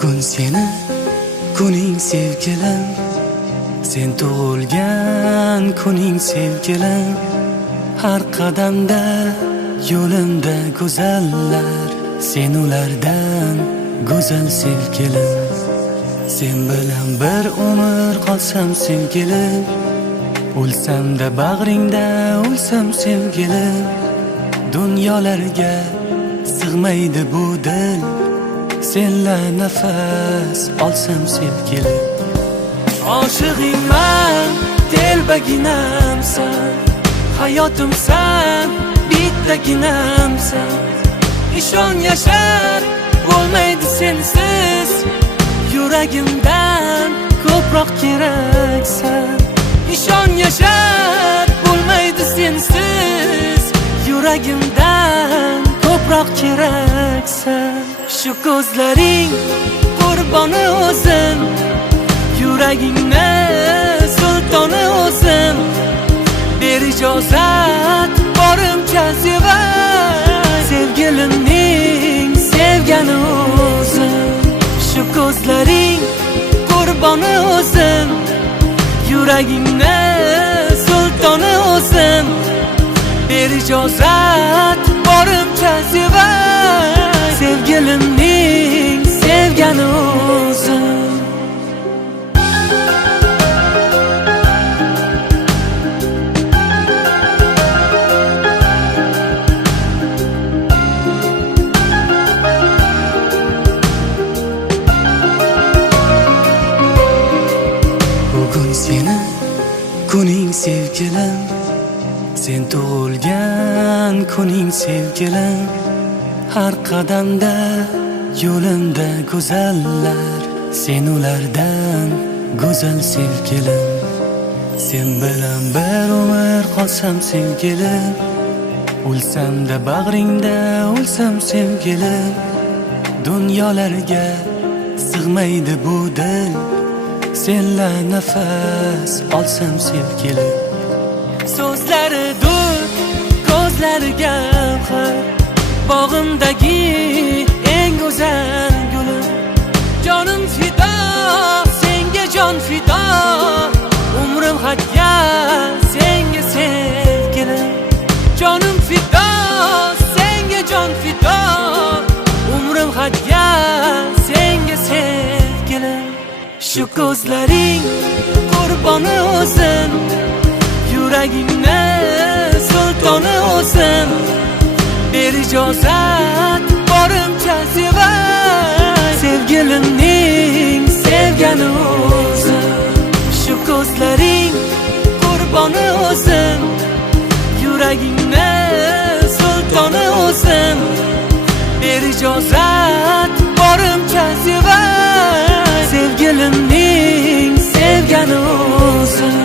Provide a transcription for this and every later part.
Bugun seni kuning sevgilim, sen tug'ilgan kuning sevgilim. Har qadamda yo'limda go'zallar, sen ulardan go'zal sevgilim. Sen bilan bir umr qolsam sevgilim, o'lsam-da bag'ringda o'lsam sevgilim. Dunyolarga sig'maydi bu dil, senla nafas olsam sevgilim. Oshig'ingman, telbaginamsan, hayotimsan, bittaginamsan. Ishon yashar bo'lmaydi sensiz, yuragimdan ko'proq keraksan. Ishon yashar bo'lmaydi sensiz, yuragimdan ko'proq keraksan. Shu ko'zlaring qurboni o'zim, yuragingni sultoni o'zim. Ber ijozat borimcha sevay, sevgilimning sevgani o'zim. Shu ko'zlaring qurboni o'zim, yuragingni sultoni o'zim. Ber ijozat borimcha sevay, sevgilimning sevgani o'zim. Bugun seni kuning sevgilim, sen tug'ilgan kuning sevgilim. Har qadamda yo'limda go'zallar, sen ulardan go'zal sevgilim. Sen bilan bir umr qolsam sevgilim, o'lsam-da bag'ringda o'lsam sevgilim. Dunyolarga sig'maydi bu dil, senla nafas olsam sevgilim. So'zlari dud, ko'zlari gavhar, bog'imdagi eng go'zal gulim. Jonim fido, senga jon fido, umrim hadya senga sevgilim. Jonim fido, senga jon fido, umrim hadya senga sevgilim. Shu ko'zlaring qurboni o'zim, yuragingni sultoni o'zim. Ber ijozat borimcha sevay, sevgilimning sevgani o'zim. Shu ko'zlaring qurboni o'zim, yuragingni sultoni o'zim. Ber ijozat borimcha sevay, sevgilimning sevgani o'zim.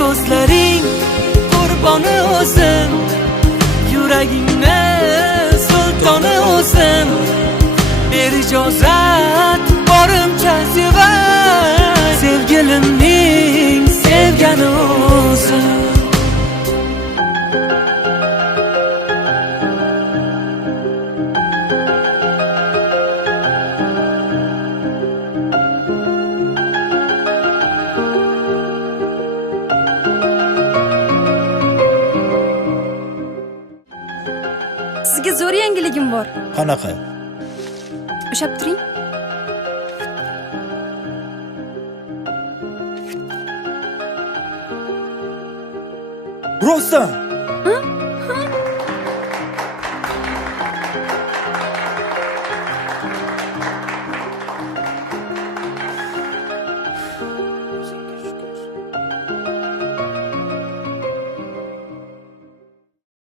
Ko'zlaring qurboni o'zim, yuragingni sultoni o'zim. Ber ijozat borimcha sevay, sevgilimning sevgani o'zim. Sizga zo'r yangiligim bor. Qanaqa? Ushab turing. Rostdan